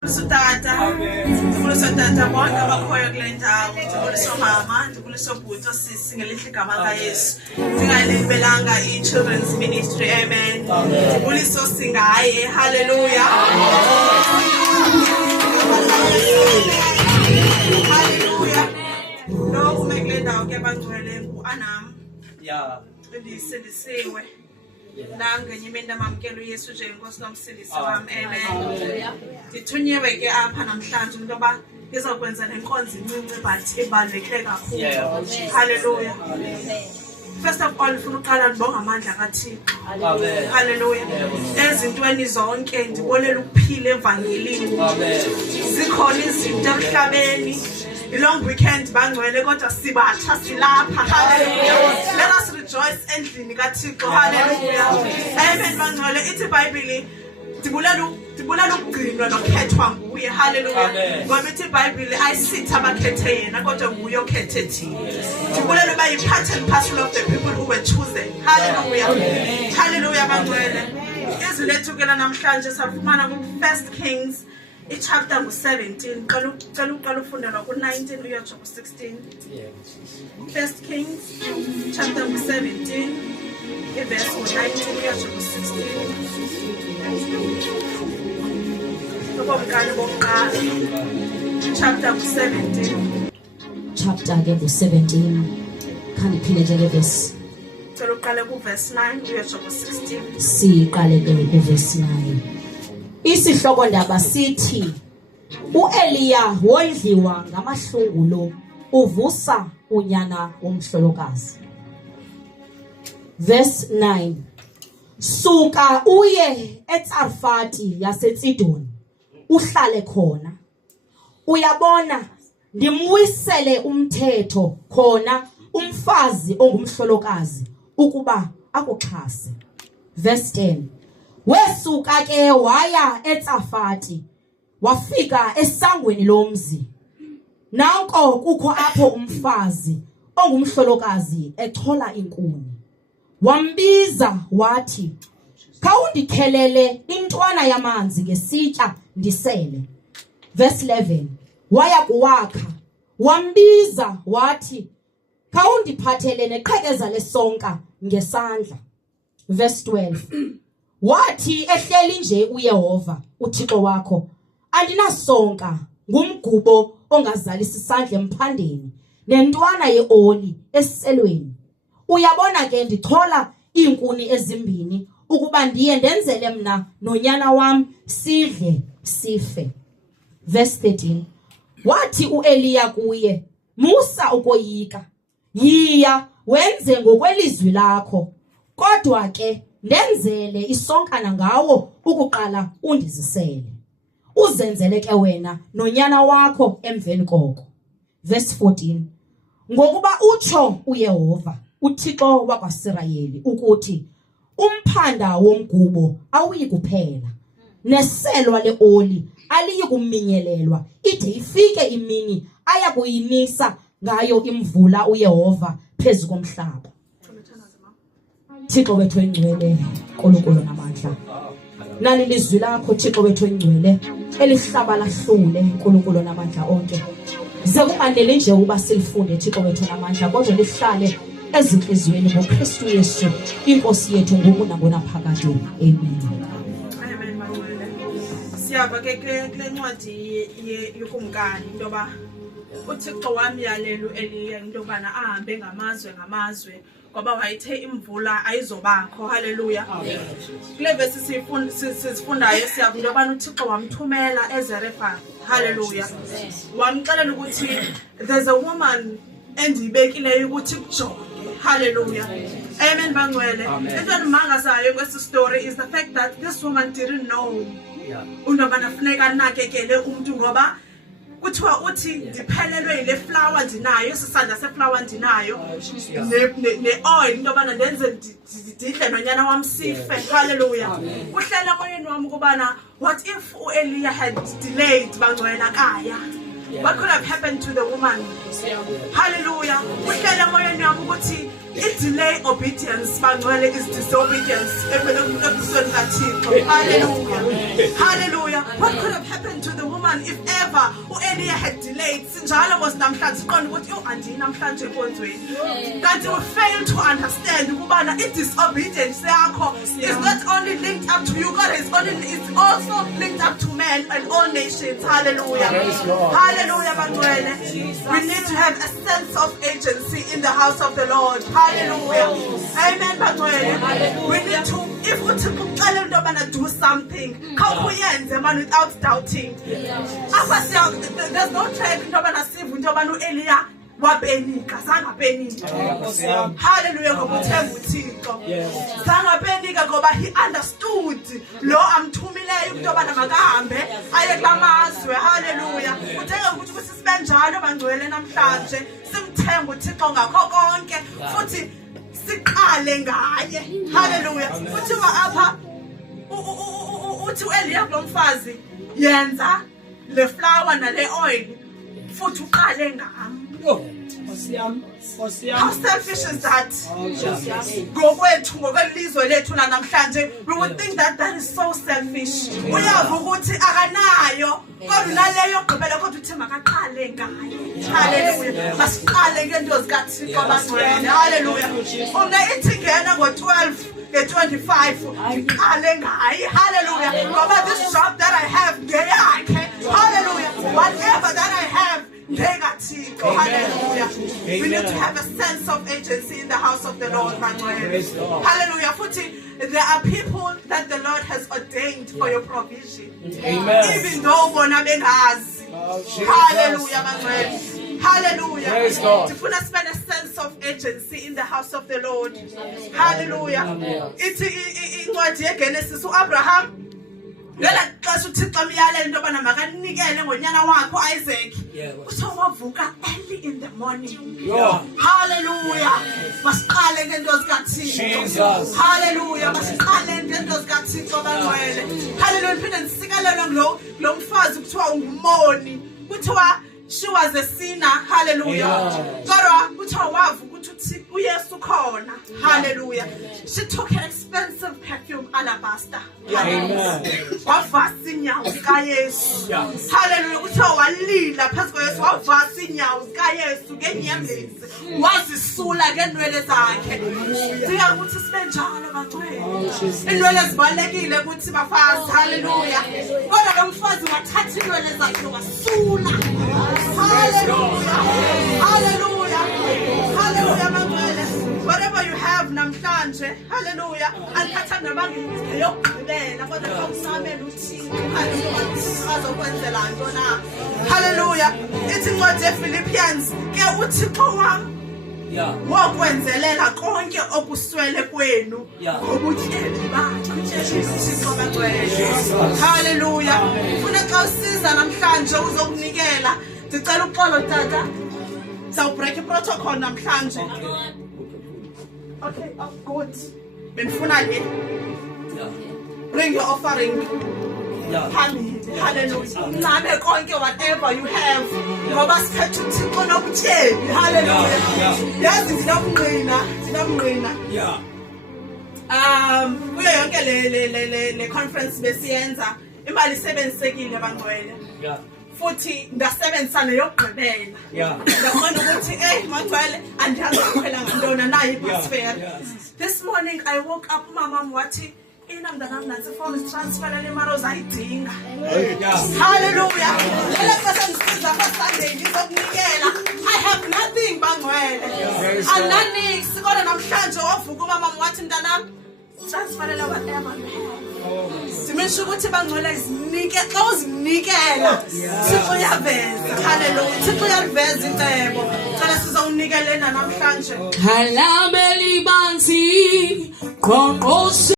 Tata, ndibuliso tata bonke abakhoyo kule ndawo, ndibuliso mama, ndibuliso bhuti sisi ngelihle igama likaYesu. Ndingalibelanga i-children's ministry, amen. Ndibuliso singaye, hallelujah. Hallelujah. Lo kume kule ndawo ke bangcwele ngu-Anam. Yeah. Ndisindisiwe. Ndangenye imini amamkela uYesu njengenkosi nomsindisi wami, amen. Ndithunyiwe ke apha namhlanje into yoba ndizawukwenza nenkonzo incinci but ibalulekile kakhulu. Hallelujah. First of all, ndifuna uqala ndibonga amandla kaThixo. Hallelujah. Ezintweni zonke ndibonela ukuphila evangelini. Zikhona izinto emhlabeni. Long weekend bangcwele kodwa sibatha silapha. Hallelujah. Let us rejoice endlini kaThixo. Hallelujah. Amen bangcwele. Ithi iBhayibheli ndibulela ukugcinwa nokhethwa nguye. Hallelujah. Ngoba ithi iBhayibheli ayisithi abakhethe yena kodwa nguye okhethe thina. Ndibulela uba yi-part and parcel of the people who were chosen. Hallelujah. Hallelujah bangcwele. Izwi lethu ke namhlanje safumana ku-1 Kings chapter 17. Cela uqala ufundela ku-19 uyotsho ku-16. 1 Kings chapter 17 verse 19 uyotsho ku-16. Chapter 17. Chapter ke ku-17. Khaniphile nje ke verse. Cela uqale ku-verse 9 uyotsho ku-16. Siqale ke ku-verse 9. Isihloko ndaba sithi uEliya wondliwa ngamahlungu lo uvusa unyana womhlolokazi. Verse 9. Suka uye eTsarfati yaseTsidoni uhlale khona. Uyabona ndimwisele umthetho khona umfazi ongumhlolokazi ukuba akuxhase. Verse 10. Wesuka ke waya eTsarfati wafika esangweni lomzi. Nanko kukho apho umfazi ongumhlolokazi echola inkuni. Wambiza wathi, "Khawundikhelele intwana yamanzi ngesitya ndisele." Verse 11. Waya kuwakha. Wambiza wathi, "Khawundiphathele neqhekeza lesonka ngesandla." Verse 12. Wathi ehleli nje uYehova uThixo wakho, "Andinasonka, ngumgubo ongazalisi isandla emphandeni, nentwana yeoli esiselweni. Uyabona ke ndichola iinkuni ezimbini ukuba ndiye ndenzele mna nonyana wam sidle sife." Verse 13. Wathi uEliya kuye, "Musa ukoyika, yiya wenze ngokwelizwi lakho, kodwa ke ndenzele isonkana ngawo ukuqala undizisele. Uzenzele ke wena nonyana wakho emveni koko." Verse 14. Ngokuba utsho uYehova uThixo wakwaSirayeli ukuthi, "Umphanda womgubo awuyi kuphela, neselwa leoli aliyi kuminyelelwa ide ifike imini aya kuyinisa ngayo imvula uYehova phezu komhlaba." Thixo wethu oyingcwele, nkulunkulu namandla, nali lizwi lakho Thixo wethu oyingcwele elihlaba lahlule nkulunkulu namandla onke. Ze kunganele nje uba silifunde Thixo wethu namandla kodwa lihlale ezinhliziyweni ngoKristu Yesu inkosi yethu ngoku nangonaphakade. Amen. Amen bangcwele. Siyaba ke kule ncwadi yokumkani into yoba uThixo wamyalela uEliya into yobana ahambe ngamazwe ngoba wayethe imvula ayizobakho. Hallelujah. Kule verse sizifundayo siyabona into yobana uThixo wamthumela eZarepha. Hallelujah. Wamxelela ukuthi there's a woman endiyibekileyo ukuthi kujonge. Hallelujah. Amen bangcwele. Into endimangazayo kwesi story is the fact that this woman didn't know into yobana funeka nakekele umntu ngoba kuthiwa uthi ndiphelelwe yile flower ndinayo, sisandla seflower ndinayo ne-oil into yobana ndenze ndidle nonyana wam sife. Hallelujah. Kuhlela emoyeni wam ukubana what if uEliya had delayed bangcwele kaya? What could have happened to the woman? Hallelujah. Kuhlela emoyeni wam ukuthi i-delay obedience bangcwele is disobedience. Hallelujah. Hallelujah. What could have happened to the woman? man, if ever u-Eliya had delayed, sinjalo mos namhlanje siqonda ukuthi andini namhlanje enkonzweni. Kanti we fail to understand ukubana i-disobedience yakho is not only linked up to you, God, it's also linked up to men and all nations. Hallelujah. Hallelujah, bangcwele. We need to have a sense of agency in the house of the Lord. Hallelujah. Amen, bangcwele. We need to, if uThixo ucela into yobana do something, khawuyenze man without doubting. There's no trend into yobana sivu into yobana uEliya wapenika, zangapenika. Hallelujah, ngokuthemba uThixo. Zangapenika ngoba he understood lo amthumileyo into yobana makahambe aye kulamazwe. Hallelujah. Kudinga ukuthi sibe njalo bangcwele namhlanje, simthembe uThixo ngakho konke futhi siqale ngaye. Hallelujah. Kuthiwa apha uthi uEliya kulomfazi yenza le flour nale oil futhi uqale ngami. How selfish is that? Ngokwethu ngokwelizwe lethu namhlanje, we would think that is so selfish. Uyavuka ukuthi akanayo kodwa naleyo gqibela kodwa uthi makaqale ngaye. Hallelujah. Masiqale ngento zikaThixo bangcwele. Hallelujah. Una ithi ngena ngo12 nge25 iqale ngaye. Hallelujah. Ngoba this job that I have ngeyakhe. Hallelujah. Whatever that I have hallelujah. We need to have a sense of agency in the house of the Lord. Hallelujah. There are people that the Lord has ordained for your provision. Amen. Even though bona bengazi. Hallelujah. Hallelujah. Praise God. To put us a sense of agency in the house of the Lord. Hallelujah. It's in Genesis. Abraham. Ngela xesha uThixo umyalele into yobana makanikele ngonyana wakhe uIsaac. Uthe wavuka early in the morning. Hallelujah. Masiqale ngento zikaThixo. Hallelujah. Masiqale ngento zikaThixo bangcwele. Hallelujah. Phinde nisikelele lo mfazi kuthiwa ungumoni. Kuthiwa she was a sinner. Hallelujah. Kodwa kuthiwa wavuka ukuthi uYesu khona. Hallelujah. She took her expensive perfume alabaster. Amen. Wavasa inyawo zikaYesu. Hallelujah. Kuthiwa walila phezu koYesu, wavasa inyawo zikaYesu ngenyembezi. Wazisula ngenwele zakhe. Ndinga ukuthi sibe njalo bangcwele. Inwele zibalekile ukuthi bafazi. Hallelujah. Kodwa lo mfazi wathatha inwele zakhe wasula. Hallelujah. Hallelujah. Hallelujah, bangcwele. Whatever you have namhlanje, hallelujah, andithatha nabangile yokugqibela kodwa khawusamele uThixo. Hallelujah. Azokwenzela ntona. Hallelujah. Ithi incwadi yePhilippians ke uThixo wami wakwenzelela konke okuswele kwenu ngobutyebi bakhe. Uthixo bangcwele. Hallelujah. Ufuna xa usiza namhlanje uzokunikela, ndicela uxolo tata. So break protocol namhlanje. Okay, good. Benifuna le. Bring your offering. Hallelujah. Uncane konke whatever you have. Ngoba siphethe uThixo nobutyebi. Hallelujah. Yazi ndinamngqina. Kuyo yonke le conference besiyenza imali isebenzisekile bangcwele. Futhi ndasebenzisa neyogqibela. Ngabona ukuthi mathwele andiyazi ukukhwela ngantona nayi ibusfare. This morning I woke up umama wathi ina mntanami nansi phone transfer le mali ozayidinga. Hallelujah. Lelo xesha ngisiza for Sunday ngizokunikela. I have nothing bangcwele. Ananix kodwa namhlanje wavuka umama wathi mntanami transfer le whatever you have. Simisho ukuthi bangcwele izinike xa uzinikela Thixo uyaveza. Hallelujah. Thixo uyaveza intebo. Cela sizowunikelena namhlanje. Halambeli bansi qonqosi